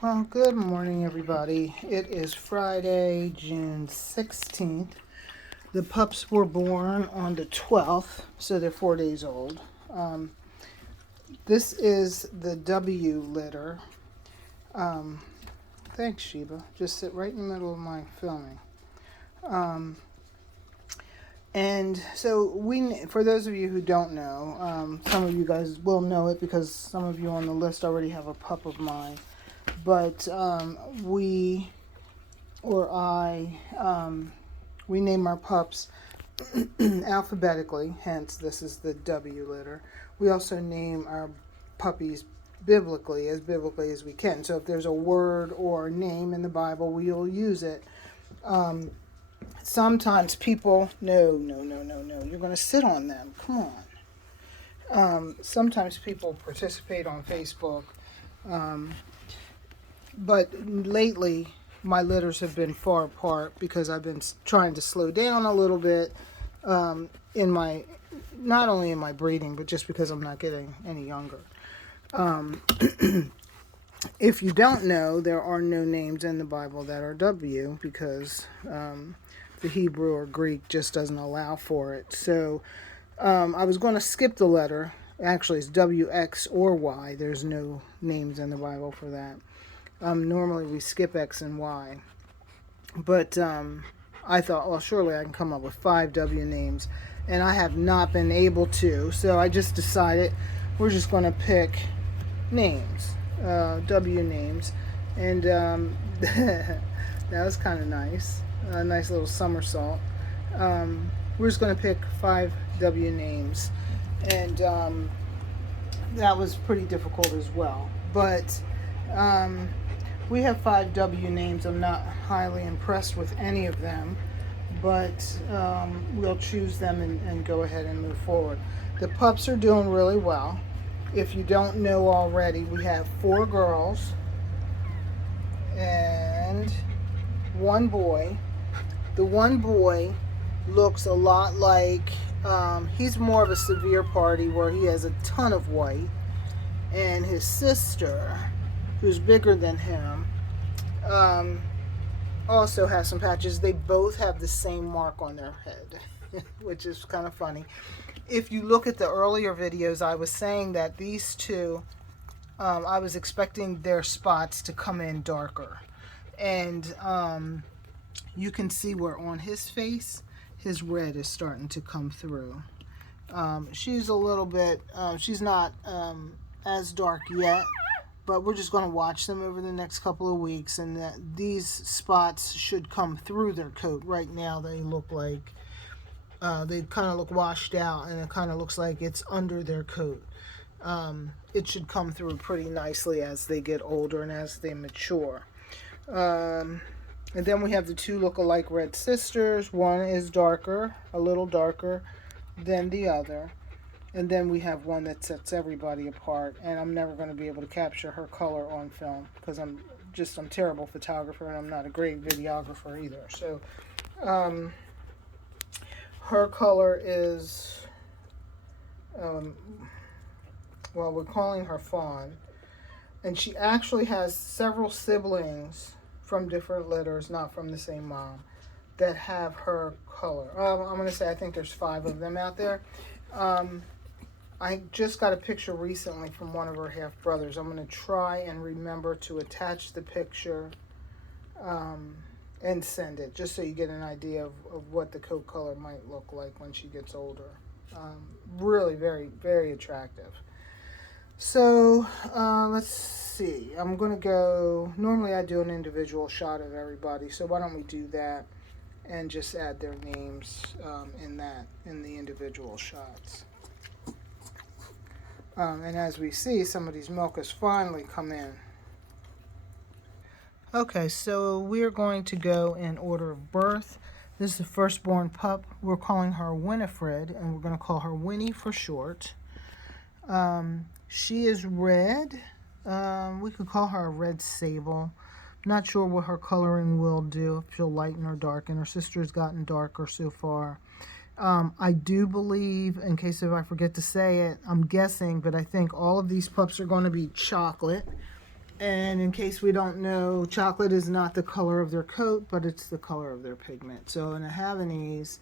Well, good morning, everybody. It is Friday, June 16th. The pups were born on the 12th, so they're 4 days old. Um, this is the W litter. Um, thanks, Sheba. Just sit right in the middle of my filming. Um, and so for those of you who don't know, some of you guys will know it because some of you on the list already have a pup of mine. But we or I, we name our pups alphabetically, hence this is the W litter. We also name our puppies biblically as we can. So if there's a word or a name in the Bible, we'll use it. Um, Sometimes people, no, you're going to sit on them. Come on. Sometimes people participate on Facebook, um, but lately my litters have been far apart because I've been trying to slow down a little bit in my, not only in my breeding, but just because I'm not getting any younger. Um, if you don't know, there are no names in the Bible that are W because the Hebrew or Greek just doesn't allow for it. So I was going to skip the letter. Actually, it's W, X, or Y. There's no names in the Bible for that. Normally we skip X and Y. But I thought, well, surely I can come up with 5 W names. And I have not been able to. So I just decided we're just going to pick names, W names. And that was kind of nice. A nice little somersault. We're just going to pick 5 W names. And that was pretty difficult as well. But we have 5 W names. I'm not highly impressed with any of them, but we'll choose them and go ahead and move forward. The pups are doing really well. If you don't know already, we have 4 girls and 1 boy. The 1 boy looks a lot like, he's more of a severe party where he has a ton of white, and his sister, who's bigger than him, also has some patches. They both have the same mark on their head, which is kind of funny. If you look at the earlier videos, I was saying that these two, I was expecting their spots to come in darker. And you can see where on his face, his red is starting to come through. She's a little bit, she's not as dark yet, but we're just going to watch them over the next couple of weeks, and these spots should come through their coat. Right now they look like, they kind of look washed out, and it kind of looks like it's under their coat. It should come through pretty nicely as they get older and as they mature. And then we have the 2 look-alike red sisters. One is darker, a little darker than the other. And then we have one that sets everybody apart. And I'm never going to be able to capture her color on film because I'm a terrible photographer, and I'm not a great videographer either. So her color is, well, we're calling her Fawn. And she actually has several siblings from different litters, not from the same mom, that have her color. I'm going to say I think there's 5 of them out there. I just got a picture recently from one of her half brothers. I'm going to try and remember to attach the picture and send it, just so you get an idea of what the coat color might look like when she gets older. Really very, very attractive. So let's see. I'm going to go, normally I do an individual shot of everybody, so why don't we do that and just add their names in the individual shots. And as we see, somebody's milk has finally come in. Okay, so we're going to go in order of birth. This is the firstborn pup. We're calling her Winifred, and we're going to call her Winnie for short. She is red. We could call her a red sable. Not sure what her coloring will do, if she'll lighten or darken. Her sister's gotten darker so far. I do believe, in case if I forget to say it, I'm guessing, but I think all of these pups are going to be chocolate. And in case we don't know, chocolate is not the color of their coat, but it's the color of their pigment. So in a Havanese,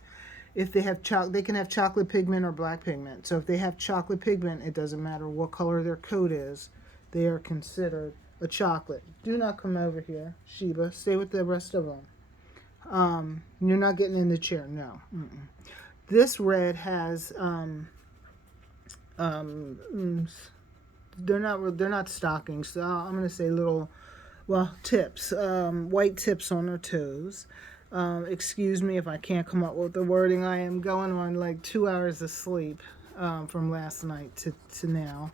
if they have they can have chocolate pigment or black pigment. So if they have chocolate pigment, it doesn't matter what color their coat is, they are considered a chocolate. Do not come over here, Sheba. Stay with the rest of them. You're not getting in the chair. No. This red has they're not stockings. So I'm gonna say little, well, tips, white tips on her toes. Excuse me if I can't come up with the wording. I am going on like 2 hours of sleep from last night to now.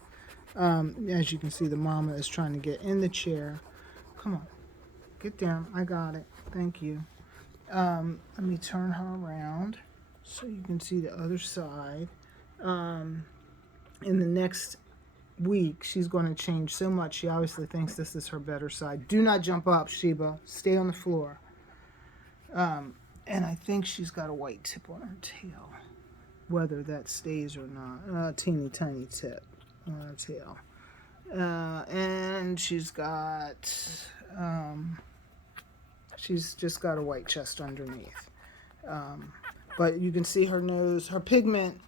As you can see, the mama is trying to get in the chair. Come on, get down. I got it. Thank you. Let me turn her around so you can see the other side. In the next week, she's going to change so much. She obviously thinks this is her better side. Do not jump up, Sheba. Stay on the floor. And I think she's got a white tip on her tail. Whether that stays or not. Teeny tiny tip on her tail. And she's just got a white chest underneath. But you can see her nose, her pigment,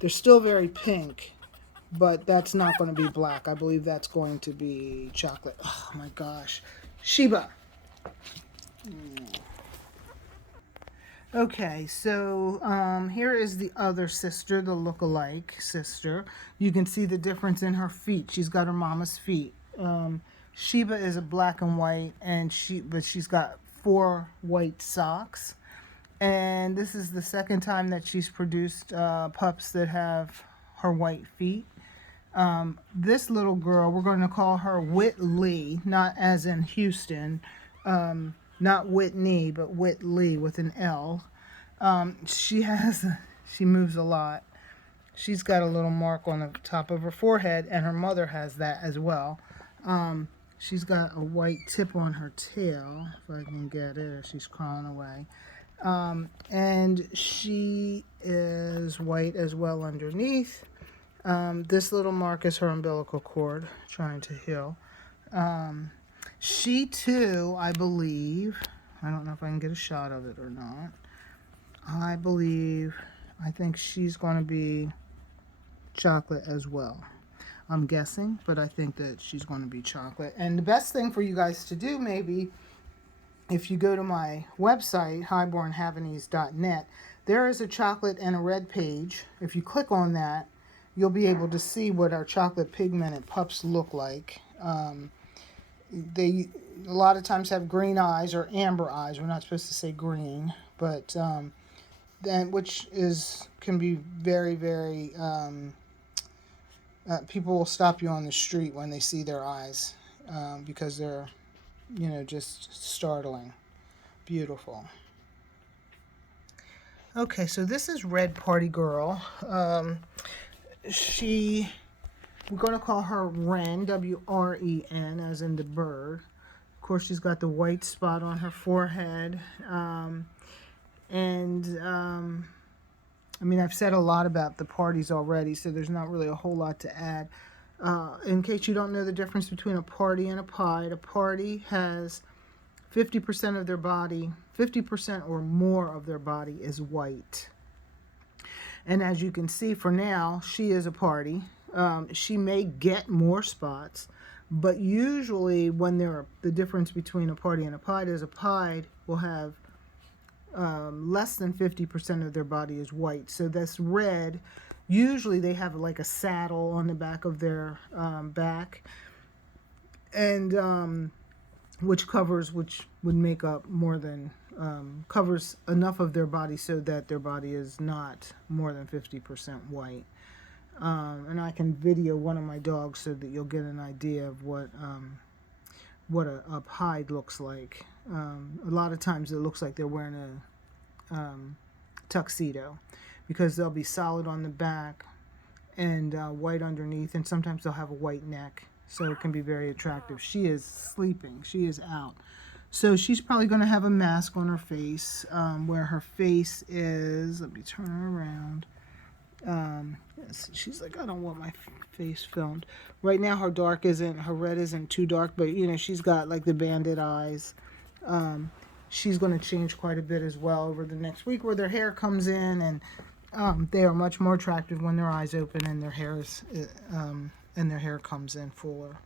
they're still very pink, but that's not going to be black. I believe that's going to be chocolate. Oh my gosh. Sheba. Okay, so here is the other sister, the look-alike sister. You can see the difference in her feet. She's got her mama's feet. Sheba is a black and white, but she's got 4 white socks. And this is the second time that she's produced pups that have her white feet. This little girl, we're going to call her Whitley, not as in Houston, not Whitney, but Whitley with an L. She moves a lot. She's got a little mark on the top of her forehead, and her mother has that as well. She's got a white tip on her tail, if I can get it, as she's crawling away. And she is white as well underneath. This little mark is her umbilical cord trying to heal. She too, I believe, I don't know if I can get a shot of it or not. I think she's going to be chocolate as well. I'm guessing, but I think that she's going to be chocolate. And the best thing for you guys to do, maybe, if you go to my website, highbornhavanese.net, there is a chocolate and a red page. If you click on that, you'll be able to see what our chocolate pigmented pups look like. They a lot of times have green eyes or amber eyes. We're not supposed to say green, but which can be very, very. People will stop you on the street when they see their eyes because they're, just startling. Beautiful. Okay, so this is Red Party Girl. We're going to call her Wren, W-R-E-N, as in the bird. Of course, she's got the white spot on her forehead. I've said a lot about the parties already, so there's not really a whole lot to add. In case you don't know the difference between a party and a party has 50% of their body, 50% or more of their body is white. And as you can see, for now, she is a party. She may get more spots, but usually when the difference between a party and a pied is a pied will have less than 50% of their body is white. So this red, usually they have like a saddle on the back of their back, and which would make up more than covers enough of their body so that their body is not more than 50% white. And I can video one of my dogs so that you'll get an idea of what a pied looks like. A lot of times it looks like they're wearing a tuxedo, because they'll be solid on the back and white underneath, and sometimes they'll have a white neck, so it can be very attractive. She is sleeping. She is out. So she's probably going to have a mask on her face, where her face is, let me turn her around, She's like, I don't want my face filmed. Right now, her red isn't too dark, but you know, she's got like the bandit eyes. She's going to change quite a bit as well over the next week, where their hair comes in, and they are much more attractive when their eyes open and their hair comes in fuller.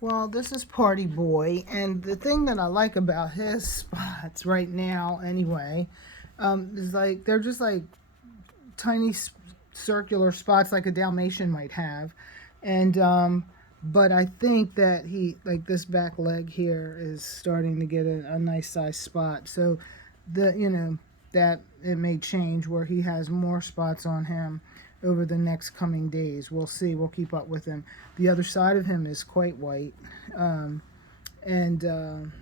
Well, this is Party Boy, and the thing that I like about his spots right now, anyway, is like they're just like tiny circular spots like a Dalmatian might have, and but I think that he, like this back leg here, is starting to get a nice size spot. So that it may change where he has more spots on him over the next coming days. We'll see. We'll keep up with him. The other side of him is quite white, and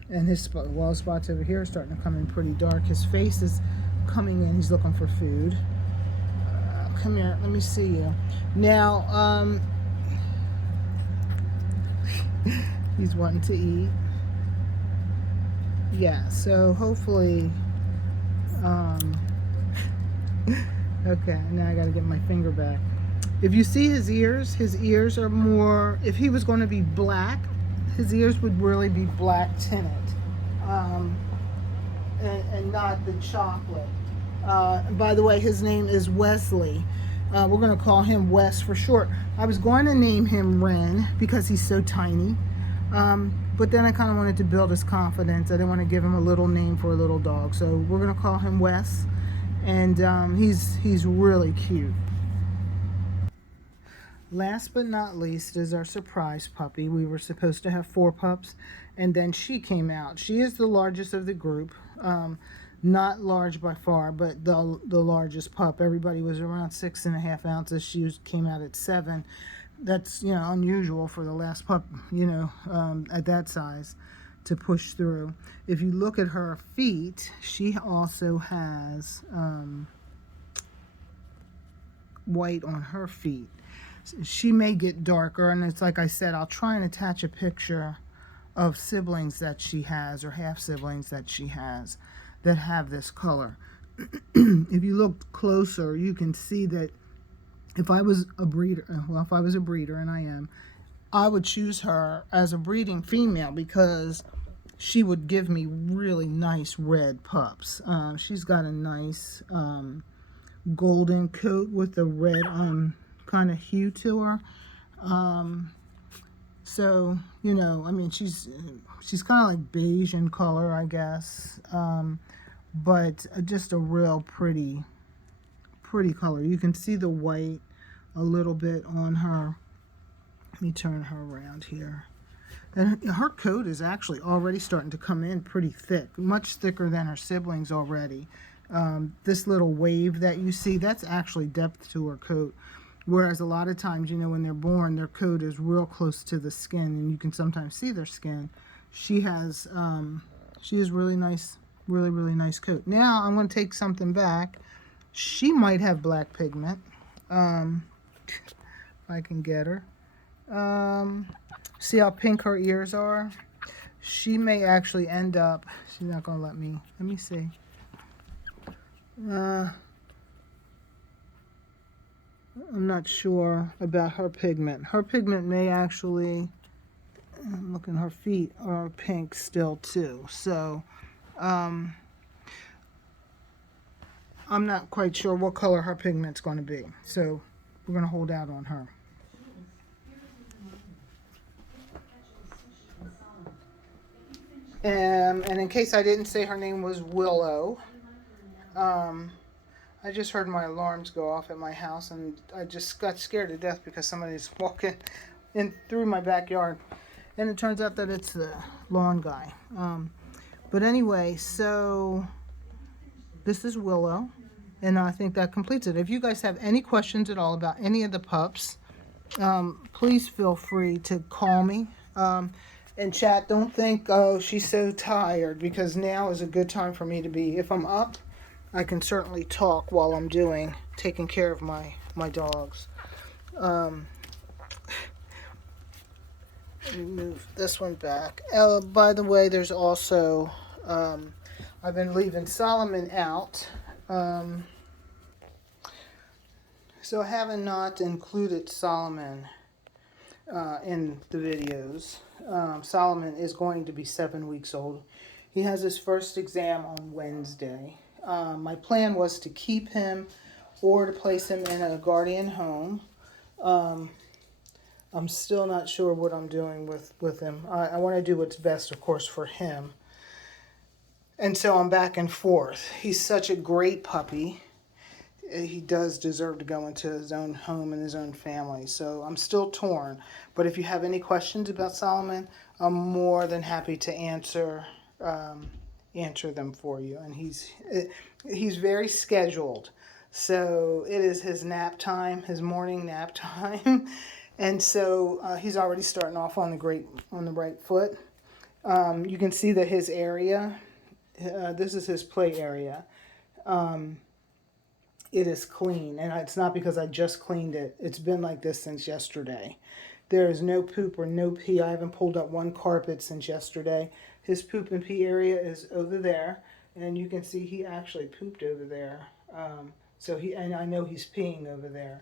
his spots over here are starting to come in pretty dark. His face is coming in. He's looking for food. Come here. Let me see you. Now, he's wanting to eat. Yeah. So hopefully. Okay, now I gotta get my finger back. If you see his ears are more, if he was going to be black, his ears would really be black tinted, and not the chocolate. By the way, his name is Wesley. We're going to call him Wes for short. I was going to name him Ren because he's so tiny, but then I kind of wanted to build his confidence. I didn't want to give him a little name for a little dog, so we're going to call him Wes. And he's really cute. Last but not least is our surprise puppy. We were supposed to have 4 pups, and then she came out. She is the largest of the group. Not large by far, but the largest pup. Everybody was around 6.5 ounces. She came out at 7. That's unusual for the last pup at that size to push through. If you look at her feet, she also has white on her feet. She may get darker, and it's like I said, I'll try and attach a picture of siblings that she has, or half siblings that she has, that have this color. If you look closer, you can see that if I was a breeder, and I am, I would choose her as a breeding female because she would give me really nice red pups. She's got a nice golden coat with a red kind of hue to her. So I mean, she's kind of like beige in color, I guess, but just a real pretty color. You can see the white a little bit on her. Let me turn her around here. And her coat is actually already starting to come in pretty thick, much thicker than her siblings already. This little wave that you see, that's actually depth to her coat. Whereas a lot of times, when they're born, their coat is real close to the skin, and you can sometimes see their skin. She has really nice, really nice coat. Now I'm going to take something back. She might have black pigment. If I can get her. See how pink her ears are? She may actually end up, she's not going to let me see. I'm not sure about her pigment. Her pigment may actually, look at her feet, are pink still too. So, I'm not quite sure what color her pigment's going to be. So, we're going to hold out on her. And in case I didn't say, her name was Willow. I just heard my alarms go off at my house, and I just got scared to death because somebody's walking in through my backyard. And it turns out that it's the lawn guy. But anyway, so this is Willow, and I think that completes it. If you guys have any questions at all about any of the pups, please feel free to call me. And chat, don't think, oh, she's so tired, because now is a good time for me to be, if I'm up, I can certainly talk while I'm taking care of my dogs. Let me move this one back. By the way, there's also, I've been leaving Solomon out. So I haven't not included Solomon in the videos. Solomon is going to be 7 weeks old. He has his first exam on Wednesday. My plan was to keep him or to place him in a guardian home. I'm still not sure what I'm doing with him. I want to do what's best, of course, for him. And so I'm back and forth. He's such a great puppy. He does deserve to go into his own home and his own family. So I'm still torn. But if you have any questions about Solomon, I'm more than happy to answer them for you. And he's very scheduled. So it is his nap time, his morning nap time. And so he's already starting off on the right foot. You can see that his area, this is his play area. It is clean, and it's not because I just cleaned it. It's been like this since yesterday. There is no poop or no pee. I haven't pulled up one carpet since yesterday. His poop and pee area is over there, and you can see he actually pooped over there. And I know he's peeing over there.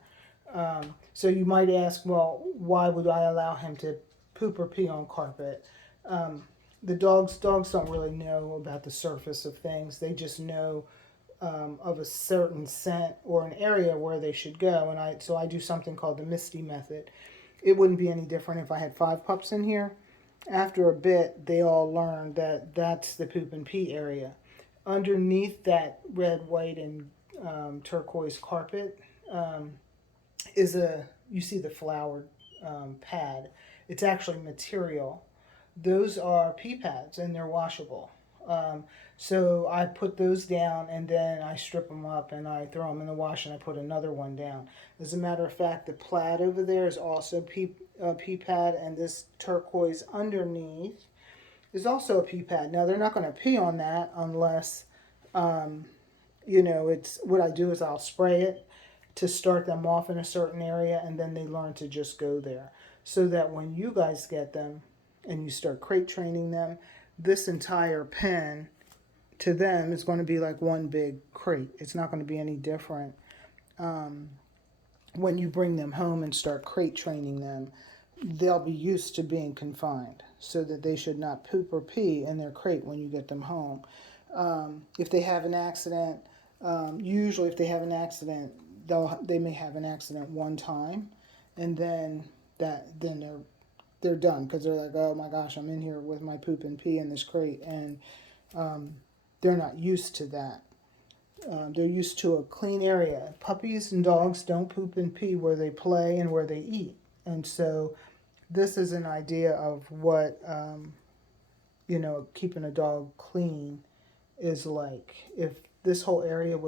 So you might ask, well, why would I allow him to poop or pee on carpet? The dogs don't really know about the surface of things. They just know of a certain scent or an area where they should go, and so I do something called the Misty method. It wouldn't be any different if I had 5 pups in here. After a bit, they all learn that that's the poop and pee area. Underneath that red, white, and turquoise carpet you see the flowered pad. It's actually material. Those are pee pads, and they're washable. So I put those down, and then I strip them up and I throw them in the wash, and I put another one down. As a matter of fact, the plaid over there is also pee pad, and this turquoise underneath is also a pee pad. Now they're not going to pee on that unless, it's what I do is I'll spray it to start them off in a certain area, and then they learn to just go there. So that when you guys get them and you start crate training them, this entire pen to them is going to be like one big crate. It's not going to be any different when you bring them home and start crate training them. They'll be used to being confined, so that they should not poop or pee in their crate when you get them home. If they have an accident, usually if they have an accident, they may have an accident one time, and then they're done, because they're like, oh my gosh, I'm in here with my poop and pee in this crate, and they're not used to that. They're used to a clean area. Puppies and dogs don't poop and pee where they play and where they eat. And so this is an idea of what, keeping a dog clean is like. If this whole area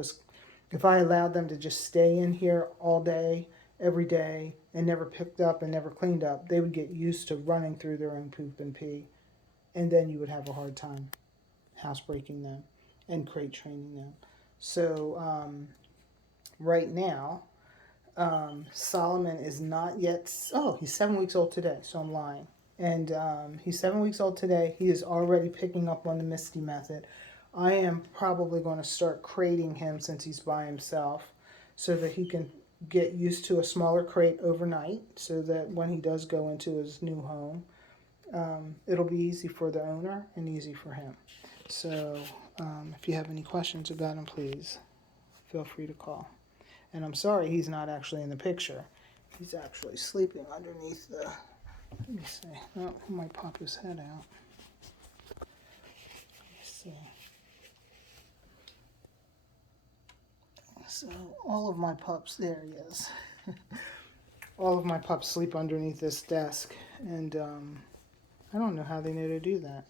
if I allowed them to just stay in here all day, every day, and never picked up and never cleaned up, they would get used to running through their own poop and pee. And then you would have a hard time housebreaking them and crate training them. So right now, Solomon is not yet, he's 7 weeks old today, so I'm lying. And he's 7 weeks old today. He is already picking up on the Misty method. I am probably going to start crating him since he's by himself, so that he can get used to a smaller crate overnight, so that when he does go into his new home, it'll be easy for the owner and easy for him. So if you have any questions about him, please feel free to call. And I'm sorry he's not actually in the picture. He's actually sleeping underneath let me see. Oh, he might pop his head out. Let's see. So all of my pups, there he is. All of my pups sleep underneath this desk, and I don't know how they know to do that.